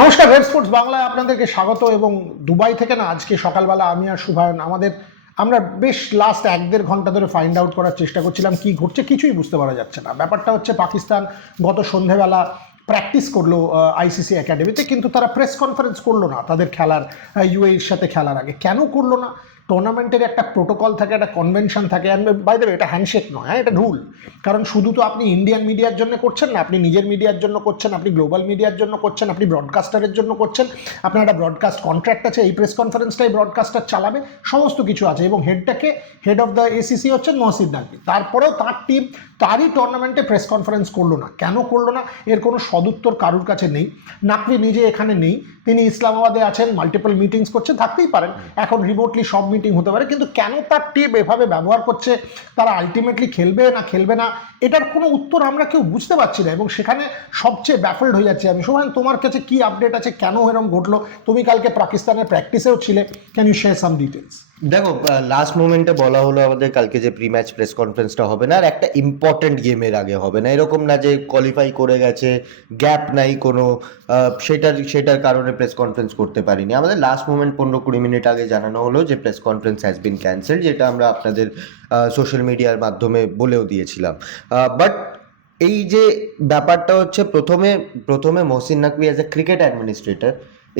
নমস্কার red sports বাংলায় আপনাদেরকে স্বাগত এবং দুবাই থেকে না, আজকে সকালবেলা আমি আর শুভায়ন আমাদের, আমরা বেশ লাস্ট এক দেড় ঘণ্টা ধরে ফাইন্ড আউট করার চেষ্টা করছিলাম কি ঘটছে, কিছুই বুঝতে পারা যাচ্ছে না। ব্যাপারটা হচ্ছে পাকিস্তান গত সন্ধেবেলা প্র্যাকটিস করল আইসিসি একাডেমিতে কিন্তু তারা প্রেস কনফারেন্স করল না, তাদের খেলার ইউএর সাথে খেলার আগে। কেন করল না? টুর্নামেন্টের একটা প্রোটোকল থাকে, একটা কনভেনশন থাকে বাই দেবে এটা হ্যান্ডশেক নয় হ্যাঁ এটা রুল কারণ শুধু তো আপনি ইন্ডিয়ান মিডিয়ার জন্য করছেন না, আপনি নিজের মিডিয়ার জন্য করছেন, আপনি গ্লোবাল মিডিয়ার জন্য করছেন, আপনি ব্রডকাস্টারের জন্য করছেন, আপনার একটা ব্রডকাস্ট কন্ট্রাক্ট আছে, এই প্রেস কনফারেন্সটাই ব্রডকাস্টার চালাবে, সমস্ত কিছু আছে, এবং হেডটাকে হেড অফ দ্য এসিসি হচ্ছেন মহসিদ নাকবি তারপরেও তার টিম তারই টুর্নামেন্টে প্রেস কনফারেন্স করল না। কেন করল না? এর কোনো সদুত্তর কারুর কাছে নেই। নাকবি নিজে এখানে নেই। তিনি ইসলামাবাদে আছেন মাল্টিপল মিটিংস করছে থাকতেই পারেন। এখন রিমোটলি সব মিটিং হতে পারে কিন্তু কেন তার টিম এভাবে ব্যবহার করছে তারা আলটিমেটলি খেলবে না খেলবে না এটার কোনো উত্তর আমরা কেউ বুঝতে পারছি না। এবং সেখানে সবচেয়ে ব্যাফল্ড হয়ে যাচ্ছি আমি। সোহান তোমার কাছে কি আপডেট আছে? কেন এরকম ঘটলো? তুমি কালকে পাকিস্তানের প্র্যাকটিসেও ছিলে। Can you share some details দেখো লাস্ট মোমেন্টে বলা হলো আমাদের কালকে যে প্রি ম্যাচ প্রেস কনফারেন্সটা হবে না, আর একটা ইম্পর্টেন্ট গেমের আগে হবে না। এরকম না যে কোয়ালিফাই করে গেছে গ্যাপ নাই কোনো সেটার সেটার কারণে প্রেস কনফারেন্স করতে পারিনি। আমাদের লাস্ট মোমেন্ট পনেরো কুড়ি মিনিট আগে জানানো হলো যে press conference has been cancel যেটা আমরা আপনাদের সোশ্যাল মিডিয়ার মাধ্যমে বলেও দিয়েছিলাম। বাট এই যে ব্যাপারটা হচ্ছে, প্রথমে প্রথমে Mohsin Naqvi as a cricket administrator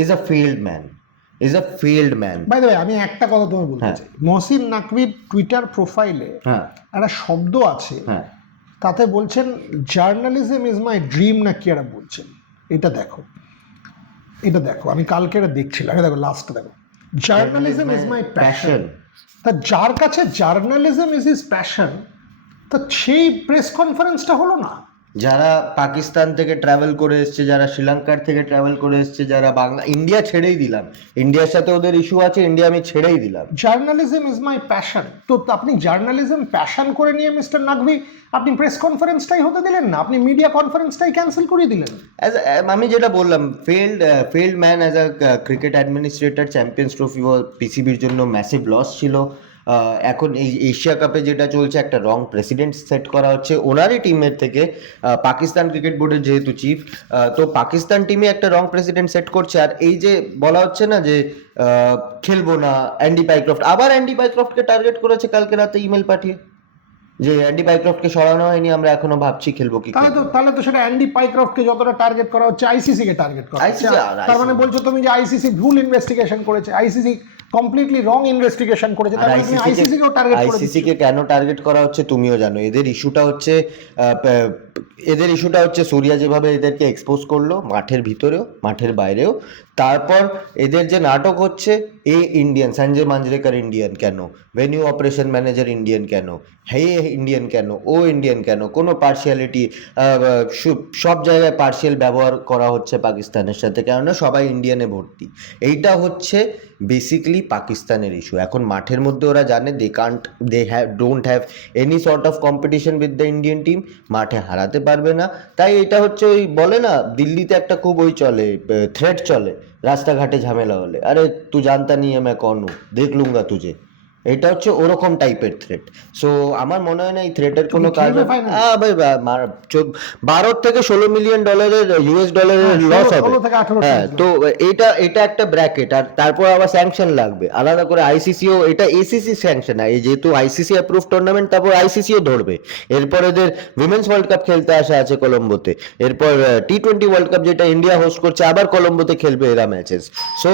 is a field man is a field man by the আমি একটা কথা তোমায় বলতে হ্যাঁ। চাই। মহসিন নাকবির টুইটার প্রোফাইলে হ্যাঁ। একটা শব্দ আছে। হ্যাঁ। তাতে বলছেন জার্নালিজম ইজ মাই ড্রিম না কি একটা বলছেন। এটা দেখো। এটা দেখো। আমি কালকে এটা দেখছিলাম। দেখো লাস্টটা দেখো। জার্নালিজম ইজ মাই প্যাশন তা যার কাছে জার্নালিজম ইজ ইজ প্যাশন তা সেই প্রেস কনফারেন্সটা হলো না? যারা পাকিস্তান থেকে ট্রাভেল করে এসছে যারা শ্রীলঙ্কার থেকে ট্রাভেল করে এসছে যারা বাংলা ইন্ডিয়া ছেড়েই দিলাম। ইন্ডিয়ার সাথে ওদের ইস্যু আছে ইন্ডিয়া আমি ছেড়েই দিলাম। জার্নালিজম ইজ মাই প্যাশন তো আপনি জার্নালিজম প্যাশন করে নিয়ে মিস্টার নাকভি আপনি প্রেস কনফারেন্সটাই হতে দিলেন না আপনি মিডিয়া কনফারেন্সটাই ক্যান্সেল করে দিলেন। A- আমি যেটা বললাম failed failed man as a cricket administrator champions trophy পিসিবির জন্য ম্যাসিভ লস ছিল। এখন এই এশিয়া কাপে যেটা চলছে একটা রং প্রেসিডেন্ট সেট করা হচ্ছে। ওনারই টিমের থেকে পাকিস্তান ক্রিকেট বোর্ডের যেহেতু চিফ তো পাকিস্তান টিমে একটা রং প্রেসিডেন্ট সেট করছে। আর এই যে বলা হচ্ছে না যে খেলব না অ্যান্ডি পাইক্রফট আবার অ্যান্ডি পাইক্রফটকে টার্গেট করেছে কালকে রাতে ইমেল পাঠিয়ে। যে অ্যান্ডি পাইক্রফটকে সরানো হয়নি আমরা এখনও ভাবছি খেলব কি তাহলে তো তাহলে তো সেটা অ্যান্ডি পাইক্রফটকে যতটা টার্গেট করা হচ্ছে আইসিসি কে টার্গেট করা হচ্ছে। তার মানে বলছো তুমি যে আইসিসি ভুল ইনভেস্টিগেশন করেছে আইসিসি কমপ্লিটলি রং ইনভেস্টিগেশন করেছে তার মানে আইসিসি কেও টার্গেট করে আইসিসি কে কেন টার্গেট করা হচ্ছে তুমিও জানো। এদের ইস্যুটা হচ্ছে এদের ইস্যুটা হচ্ছে সূর্যা যেভাবে এদেরকে এক্সপোজ করল মাঠের ভিতরেও মাঠের বাইরেও। তারপর এদের যে নাটক হচ্ছে এ ইন্ডিয়ান সঞ্জয় মাঞ্জরেকর ইন্ডিয়ান কেন? ভেনিউ অপারেশন ম্যানেজার ইন্ডিয়ান কেন? হে ইন্ডিয়ান কেন? ও ইন্ডিয়ান কেন? কোনো পার্সিয়ালিটি সব জায়গায় পার্সিয়াল ব্যবহার করা হচ্ছে পাকিস্তানের সাথে কেননা সবাই ইন্ডিয়ানে ভর্তি। এইটা হচ্ছে বেসিকলি পাকিস্তানের ইস্যু এখন মাঠের মধ্যে ওরা জানে they can't they have don't have any sort of competition with the Indian team মাঠে হারাতে পারবে না। তাই এটা হচ্ছে ওই বলে না, দিল্লিতে একটা খুব ওই চলে থ্রেট চলে, রাস্তাঘাটে ঝামেলা হলে। আরে, তুই জানতা নিয়ে আমি কনু দেখলুঙ্গা তুঝে এটা হচ্ছে ওরকম টাইপের থ্রেট সো আমার মনে হয় না এই থ্রেটের কোনো কাজ? হ্যাঁ ভাই বারো থেকে ষোলো মিলিয়ন ডলারের ইউএস ডলারের লস হবে। হ্যাঁ তো এটা এটা একটা ব্র্যাকেট আর তারপর আবার স্যাংশন লাগবে। আলাদা করে আইসিসিও এটা এসিসি স্যাংশন এই যেহেতু আইসিসি অ্যাপ্রুভ টুর্নামেন্ট তারপর আইসিসিও ধরবে। এরপর এদের উইমেন্স ওয়ার্ল্ড কাপ খেলতে আসা আছে কলম্বোতে। এরপর টি টোয়েন্টি ওয়ার্ল্ড কাপ যেটা ইন্ডিয়া হোস্ট করছে আবার কলম্বোতে খেলবে এরা ম্যাচেস সো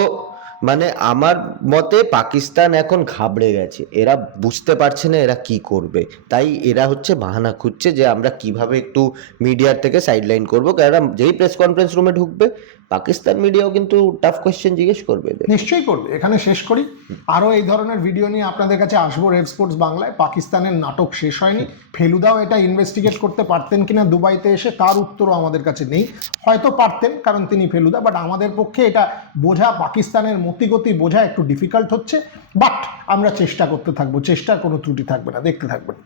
মানে আমার মতে পাকিস্তান এখন ঘাবড়ে গেছে। এরা বুঝতে পারছে না এরা কি করবে। তাই এরা হচ্ছে বাহানা খুঁজছে যে আমরা কীভাবে একটু মিডিয়ার থেকে সাইডলাইন করব। কারণ যেই প্রেস কনফারেন্স রুমে ঢুকবে পাকিস্তান মিডিয়াও কিন্তু টাফ কোয়েশ্চেন জিজ্ঞেস করবে নিশ্চয়ই করবে। এখানে শেষ করি। আরও এই ধরনের ভিডিও নিয়ে আপনাদের কাছে আসব রেড স্পোর্টস বাংলায়। পাকিস্তানের নাটক শেষ হয়নি। ফেলুদাও এটা ইনভেস্টিগেট করতে পারতেন কিনা দুবাইতে এসে তার উত্তরও আমাদের কাছে নেই। হয়তো পারতেন কারণ তিনি ফেলুদা বাট আমাদের পক্ষে এটা বোঝা পাকিস্তানের মতিগতি বোঝা একটু ডিফিকাল্ট হচ্ছে বাট আমরা চেষ্টা করতে থাকব, চেষ্টার কোনো ত্রুটি থাকবে না, দেখতে থাকবেন।